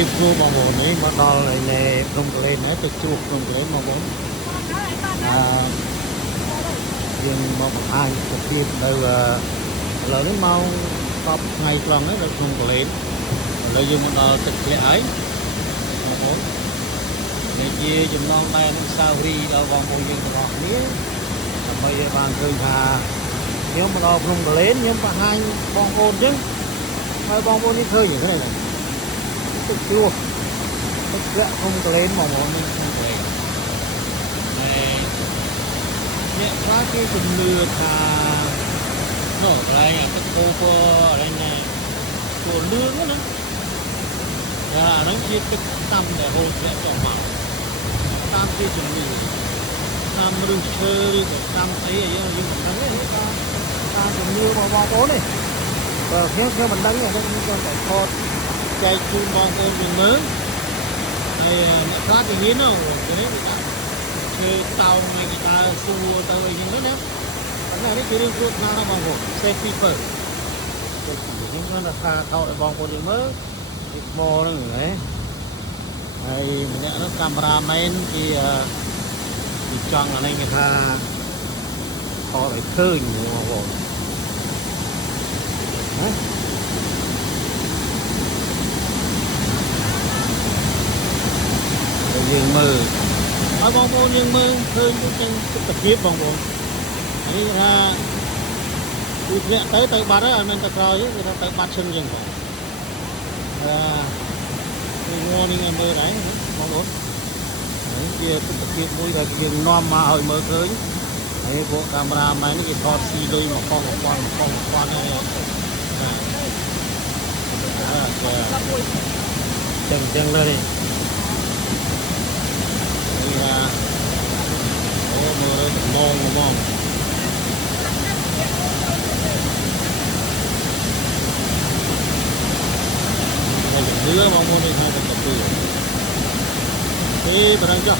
ភាពគួរបងប្អូននេះមកដល់នៅព្រំកលែនហ្នឹងទៅជួបព្រំកលែនបងប្អូនយើងមកបង្ហាញសភាពនៅឥឡូវនេះម៉ោង10ថ្ងៃត្រង់ហ្នឹងនៅក្នុងកលែនឥឡូវយើងមកដល់ទឹកធ្លាក់ហើយបងប្អូននេះជាចំណងដែរនឹងសាវរីដល់បងប្អូនយើងទាំងអស់គ្នាដើម្បីឲ្យបានឃើញថាខ្ញុំមកដល់ព្រំកលែនខ្ញុំបង្ហាញបងប្អូនអញ្ចឹងហើយបងប្អូននេះឃើញយ៉ាងនេះទឹកជួសទឹកធ្លាក់ក្នុងកលែនបងប្អូននេះក្នុងកលែនអ្នកខ្លះគេជំនឿថានោះកន្លែងទឹកពោពណ៌កន្លែងពណ៌លឿងណាអាហ្នឹងជាទឹកតាំដែលហូរធ្លាក់ចុះមកតាមជាជំនឿតាមរឹងឈើឬក៏តាមអីយើងមិនដឹងទេតាមជំនឿរបស់បងប្អូននេះបើខ្ញុំមិនដឹងទេខ្ញុំគ្រាន់តែថតចែកជូនបងប្អូនយើងមើលហើយអ្នកខ្លះគេហ៊ានហ្នឹងគេដាក់ឈើតោងឲ្យគេដើរសួរទៅអីហ្នឹងណាប៉ុន្តែនេះជារឿងគ្រោះថ្នាក់ណាបងប្អូន safety first ខ្ញុំគ្រាន់តែថាថតឲ្យបងប្អូនយើងមើលពីថ្មហ្នឹងហ៎ហើយម្នាក់នោះកាមេរ៉ាមែនគេចង់អានេះគេថាថតឲ្យឃើញបងប្អូនណាយើងមើលឲ្យបងប្អូនយើងមើលឃើញចឹងសុខភាពបងប្អូននេះថាគឺធ្លាក់ទៅបាត់ហើយអត់មានទៅក្រោយទេគេថាទៅបាត់ឈឹងចឹងបងនេះងនេះមើលដែរបងប្អូននេះជាសុខភាពមួយដែលយើងនាំមកឲ្យមើលឃើញហើយពួកកាមេរ៉ាមែនគេថតស៊ីលុយមក1000ហើយចឹងលើនេះអូមើលទៅម៉ងហើយលឿបងប្អូននេះថាទៅទៅទេបរងចុះ